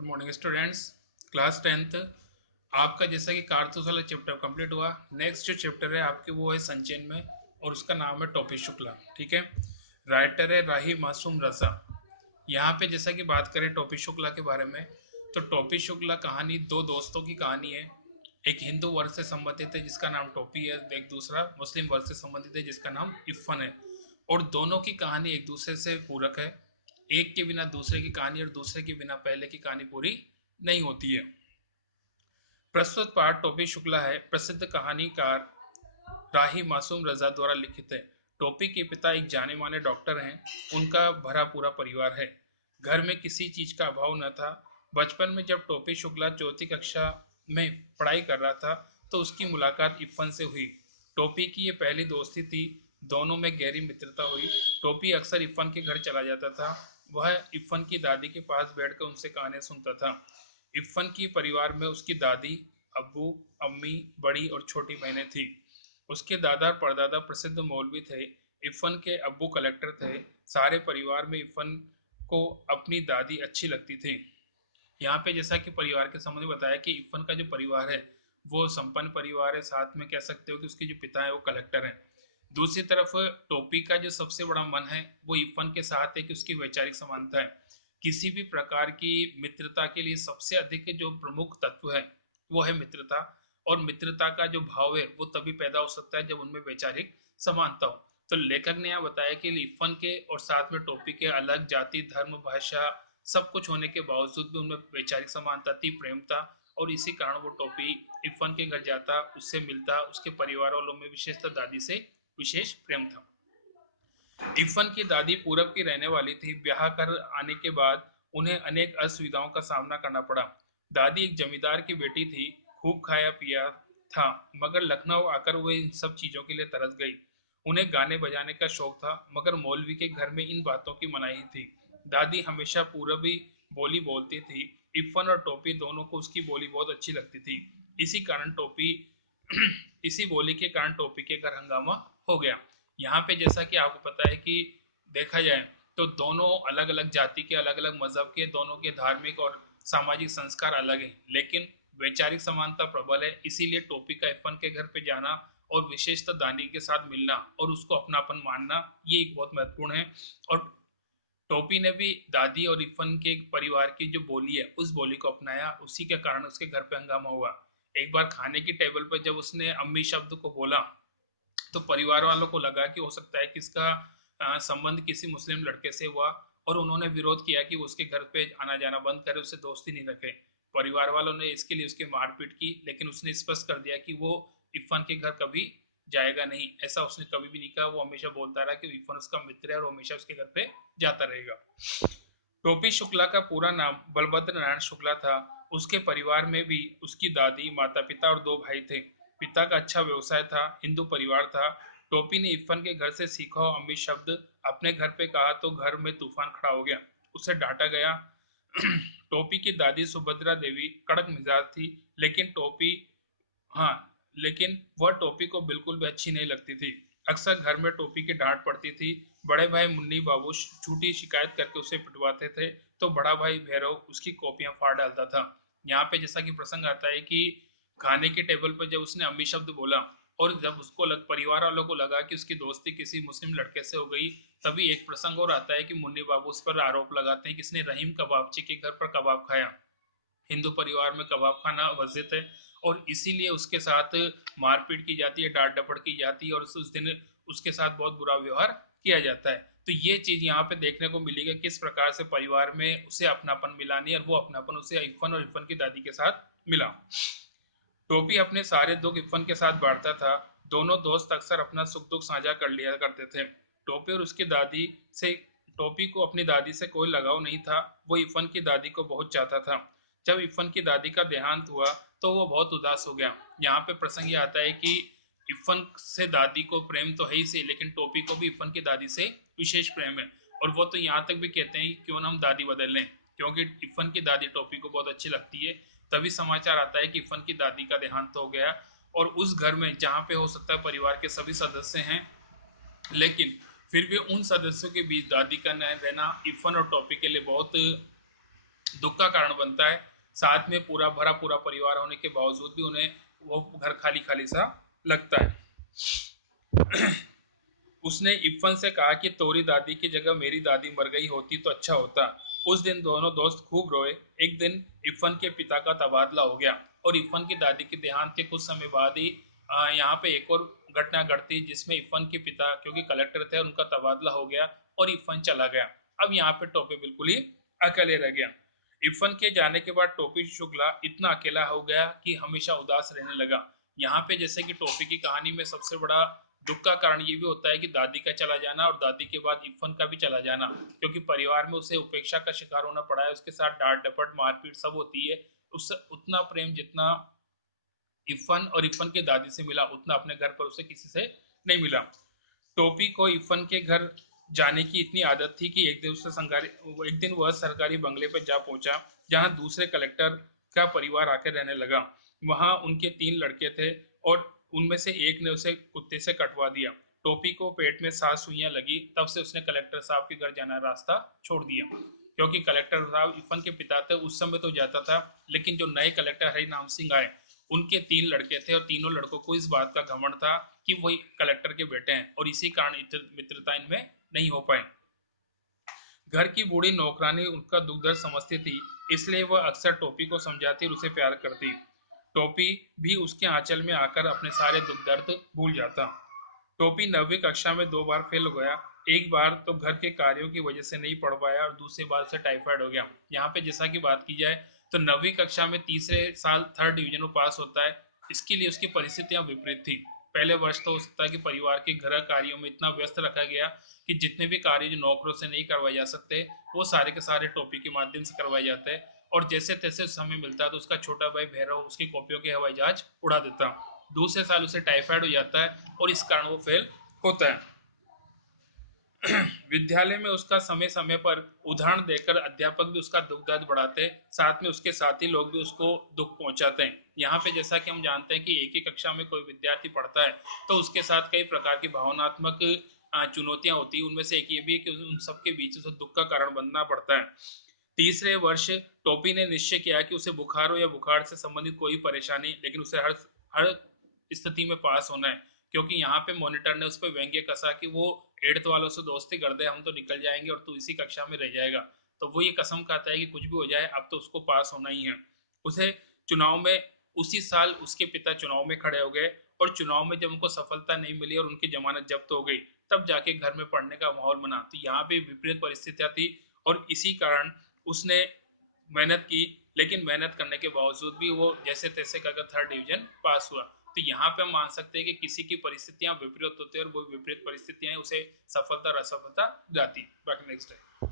Good morning students. Class 10th आपका जैसा कि कारतूस वाला चैप्टर कंप्लीट हुआ। नेक्स्ट जो चैप्टर है आपके वो है संचयन में, और उसका नाम है टोपी शुक्ला। ठीक है। राइटर है राही मासूम रजा। यहाँ पे जैसा कि बात करें टोपी शुक्ला के बारे में, तो टोपी शुक्ला कहानी दो दोस्तों की कहानी है। एक हिंदू वर्ग से संबंधित है जिसका नाम टोपी है, एक दूसरा मुस्लिम वर्ग से संबंधित है जिसका नाम इफ़न है। और दोनों की कहानी एक दूसरे से पूरक है। एक के बिना दूसरे की कहानी और दूसरे के बिना पहले की कहानी पूरी नहीं होती है। प्रस्तुत पाठ टोपी शुक्ला है, प्रसिद्ध कहानीकार राही मासूम रजा द्वारा लिखित है। टोपी के पिता एक जाने माने डॉक्टर हैं। उनका भरा पूरा परिवार है। घर में किसी चीज का अभाव न था। बचपन में जब टोपी शुक्ला चौथी कक्षा में पढ़ाई कर रहा था तो उसकी मुलाकात इफ़न से हुई। टोपी की ये पहली दोस्ती थी। दोनों में गहरी मित्रता हुई। टोपी अक्सर इफ़न के घर चला जाता था। वह इफ़न की दादी के पास बैठकर उनसे कहानियां सुनता था। इफ़न की परिवार में उसकी दादी, अब्बू, अम्मी, बड़ी और छोटी बहनें थी। उसके दादा और परदादा प्रसिद्ध मौलवी थे। इफ़न के अब्बू कलेक्टर थे। सारे परिवार में इफ़न को अपनी दादी अच्छी लगती थी। यहाँ पे जैसा कि परिवार के संबंध में बताया कि इफ़न का जो परिवार है वो संपन्न परिवार है। साथ में कह सकते हो कि उसके जो पिता है वो कलेक्टर हैं। दूसरी तरफ टोपी का जो सबसे बड़ा मन है वो इफ़न के साथ है कि उसकी वैचारिक समानता है। किसी भी प्रकार की मित्रता के लिए सबसे अधिक जो प्रमुख तत्व है वो है मित्रता। और मित्रता का जो भाव है वो तभी पैदा हो सकता है जब उनमें वैचारिक समानता हो। तो लेखक ने यहाँ बताया कि इफ़न के और साथ में टोपी के अलग जाति, धर्म, भाषा सब कुछ होने के बावजूद भी उनमें वैचारिक समानता थी, प्रेम था। और इसी कारण वो टोपी इफ़न के घर जाता, उससे मिलता। उसके परिवार वालों में विशेषतः दादी से विशेष प्रेम था। इफ़न की दादी पूरब की रहने वाली थी। ब्याह कर आने के बाद उन्हें अनेक असुविधाओं का सामना करना पड़ा। दादी एक जमींदार की बेटी थी। खूब खाया पिया था, मगर लखनऊ आकर वे इन सब चीजों के लिए तरस गई। उन्हें गाने बजाने का शौक था, मगर मौलवी के घर में इन बातों की मनाही थी। दादी हमेशा पूरबी बोली बोलती थी। इफ़न और टोपी दोनों को उसकी बोली बहुत अच्छी लगती थी। इसी कारण टोपी इसी बोली के कारण टोपी के घर हंगामा हो गया। यहाँ पे जैसा कि आपको पता है कि देखा जाए तो दोनों अलग अलग जाति के, अलग अलग मजहब के, दोनों के धार्मिक और सामाजिक संस्कार अलग हैं, लेकिन वैचारिक समानता प्रबल है। इसीलिए टोपी का इफ़न के घर पे जाना और विशेषतः दानी के साथ मिलना और उसको अपनापन मानना ये एक बहुत महत्वपूर्ण है। और टोपी ने भी दादी और इफ़न के परिवार की जो बोली है उस बोली को अपनाया। उसी के कारण उसके घर पे हंगामा हुआ। एक बार खाने की टेबल पर जब उसने अम्मी शब्द को बोला तो परिवार वालों को लगा कि हो सकता है कि इसका संबंध किसी मुस्लिम लड़के से हुआ। और उन्होंने विरोध किया कि वो उसके घर पे आना जाना बंद करे, उससे दोस्ती नहीं रखे। परिवार वालों ने इसके लिए उसकी मारपीट की, लेकिन उसने स्पष्ट कर दिया कि वो इरफान के घर कभी जाएगा नहीं। ऐसा उसने कभी भी नहीं कहा। वो हमेशा बोलता रहा कि इरफान उसका मित्र है और हमेशा उसके घर पे जाता रहेगा। टोपी शुक्ला का पूरा नाम बलभद्र नारायण शुक्ला था। उसके परिवार में भी उसकी दादी, माता पिता और दो भाई थे। पिता का अच्छा व्यवसाय था, हिंदू परिवार था। टोपी ने इरफान के घर से सीखा अम्मी शब्द अपने घर पे कहा तो घर में तूफान खड़ा हो गया। उसे डांटा गया। टोपी की दादी सुभद्रा देवी कड़क मिजाज थी, लेकिन टोपी हाँ लेकिन वह टोपी को बिल्कुल भी अच्छी नहीं लगती थी। अक्सर घर में टोपी की डांट पड़ती थी। बड़े भाई मुन्नी बाबू झूठी शिकायत करके उसे पिटवाते थे, तो बड़ा भाई भैरव उसकी कॉपियां फाड़ डालता था। यहाँ पे जैसा कि प्रसंग आता है कि खाने की टेबल पर जब उसने अम्मी शब्द बोला और जब उसको परिवार वालों को लगा कि उसकी दोस्ती किसी मुस्लिम लड़के से हो गई, तभी एक प्रसंग और आता है कि मुन्नी बाबू उस पर आरोप लगाते हैं कि इसने रहीम कबाबची के घर पर कबाब खाया। हिंदू परिवार में कबाब खाना वर्जित है और इसीलिए उसके साथ मारपीट की जाती है, डांट डपट की जाती है और उस दिन उसके साथ बहुत बुरा व्यवहार किया जाता है। तो ये चीज यहाँ पे देखने को मिलेगी किस प्रकार से परिवार में उसे अपनापन मिला नहीं और वो अपनापन उसे इरफान और इरफान की दादी के साथ मिला। टोपी अपने सारे दुख इरफान के साथ बांटता था। दोनों दोस्त अक्सर अपना सुख दुख साझा कर लिया करते थे। टोपी और उसकी दादी से टोपी को अपनी दादी से कोई लगाव नहीं था। वो इरफान की दादी को बहुत चाहता था। जब इरफान की दादी का देहांत हुआ तो वो बहुत उदास हो गया। यहाँ पे प्रसंग ये आता है कि इरफान से दादी को प्रेम तो है ही से, लेकिन टोपी को भी इरफान की दादी से विशेष प्रेम है। और वो तो यहाँ तक भी कहते हैं कि क्यों ना हम दादी बदल लें, क्योंकि इरफान की दादी टोपी को बहुत अच्छी लगती है। तभी समाचार आता है कि इरफान की दादी का देहांत हो गया। और उस घर में जहाँ पे हो सकता है परिवार के सभी सदस्य हैं, लेकिन फिर भी उन सदस्यों के बीच दादी का न रहना इरफान और टॉपी के लिए बहुत दुख का कारण बनता है। साथ में पूरा भरा पूरा परिवार होने के बावजूद भी उन्हें वो घर खाली खाली सा लगता है। उसने इरफान से कहा कि तोरी दादी की जगह मेरी दादी मर गई होती तो अच्छा होता। उस दिन दोनों दोस्त खूब रोए। एक दिन इरफान के पिता का तबादला हो गया और इरफान की दादी के देहांत के कुछ समय बाद ही यहाँ पे एक और घटना घटती जिसमें इरफान के पिता, क्योंकि कलेक्टर थे, उनका तबादला हो गया और इरफान चला गया। अब यहाँ पे टोपी बिल्कुल ही अकेले रह गया। इरफान के जाने के बाद टोपी शुक्ला इतना अकेला हो गया कि हमेशा उदास रहने लगा। यहाँ पे जैसे कि टोपी की कहानी में सबसे बड़ा दुख का कारण ये भी होता है कि दादी का चला जाना और दादी के बाद इरफान का भी चला जाना, क्योंकि परिवार में उसे उपेक्षा का शिकार होना पड़ा है। उसके साथ डांट डपट मारपीट सब होती है। उससे उतना प्रेम जितना इरफान और इरफान के दादी से मिला उतना अपने घर पर उसे किसी से नहीं मिला। टोपी को इरफान के घर जाने की इतनी आदत थी कि एक दिन वह सरकारी बंगले पर जा पहुंचा जहां दूसरे कलेक्टर का परिवार आकर रहने लगा। वहां उनके 3 लड़के थे और उनमें से एक ने उसे कुत्ते से कटवा दिया। टोपी को पेट में 7 सुइयां लगी, तब से उसने कलेक्टर साहब के घर जाना रास्ता छोड़ दिया। क्योंकि कलेक्टर साहब इरफान के पिता थे, उस समय तो जाता था, लेकिन जो नए कलेक्टर हरि नाम सिंह आए, उनके 3 लड़के थे और तीनों लड़कों को इस बात का घमंड था कि वही कलेक्टर के बेटे हैं और इसी कारण मित्रता इनमें नहीं हो पाई। घर की बूढ़ी नौकरानी उनका दुख दर्द समझती थी, इसलिए वह अक्सर टोपी को समझाती और उसे प्यार करती। टोपी भी उसके आंचल में आकर अपने सारे दुख दर्द भूल जाता। टोपी 9वीं कक्षा में 2 बार फेल हो गया। एक बार तो घर के कार्यों की वजह से नहीं पढ़ पाया और दूसरी बार से टाइफाइड हो गया। यहाँ पे जैसा कि बात की जाए तो 9वीं कक्षा में तीसरे साल 3rd डिवीजन में पास होता है। इसके लिए उसकी परिस्थितियां विपरीत थी। पहले वर्ष तो हो सकता है कि परिवार के घर कार्यों में इतना व्यस्त रखा गया कि जितने भी कार्य जो नौकरों से नहीं करवाए जा सकते वो सारे के सारे टोपी के माध्यम से करवाए जाते हैं। और जैसे तैसे समय मिलता है तो उसका छोटा भाई भैरव उसकी कॉपियों के हवाई जहाज उड़ा देता। दूसरे साल उसे टाइफाइड हो जाता है और इस कारण वो फेल होता है। विद्यालय में उसका समय समय पर उदाहरण देकर अध्यापक भी उसका दुख दर्द बढ़ाते, साथ में उसके साथी लोग भी उसको दुख पहुंचाते हैं। यहाँ पे जैसा कि हम जानते हैं कि एक ही कक्षा में कोई विद्यार्थी पढ़ता है तो उसके साथ कई प्रकार की भावनात्मक चुनौतियां होती है। उनमें से एक ये भी है कि उन सबके बीच उसे दुख का कारण बनना पड़ता है। तीसरे वर्ष टोपी ने निश्चय किया कि उसे बुखार हो या बुखार से संबंधित कोई परेशानी, लेकिन उसे हर हर स्थिति में पास होना है। क्योंकि यहाँ पे मॉनिटर ने उस पर व्यंग्य कसा कि वो 8th वालों से दोस्ती कर दे, हम तो निकल जाएंगे और तू इसी कक्षा में रह जाएगा। तो वो ये कसम खाता है कि कुछ भी हो जाए अब तो उसको पास होना ही है। उसे चुनाव में उसी साल उसके पिता चुनाव में खड़े हो गए और चुनाव में जब उनको सफलता नहीं मिली और उनकी जमानत जब्त हो गई तब जाके घर में पढ़ने का माहौल बना। तो यहाँ पे विपरीत परिस्थितियां थी और इसी कारण उसने मेहनत की, लेकिन मेहनत करने के बावजूद भी वो जैसे तैसे करके 3rd डिवीजन पास हुआ। तो यहाँ पे हम मान सकते हैं कि किसी की परिस्थितियां विपरीत होती है और वो विपरीत परिस्थितियां उसे सफलता और असफलता दिलाती। बाकी नेक्स्ट है।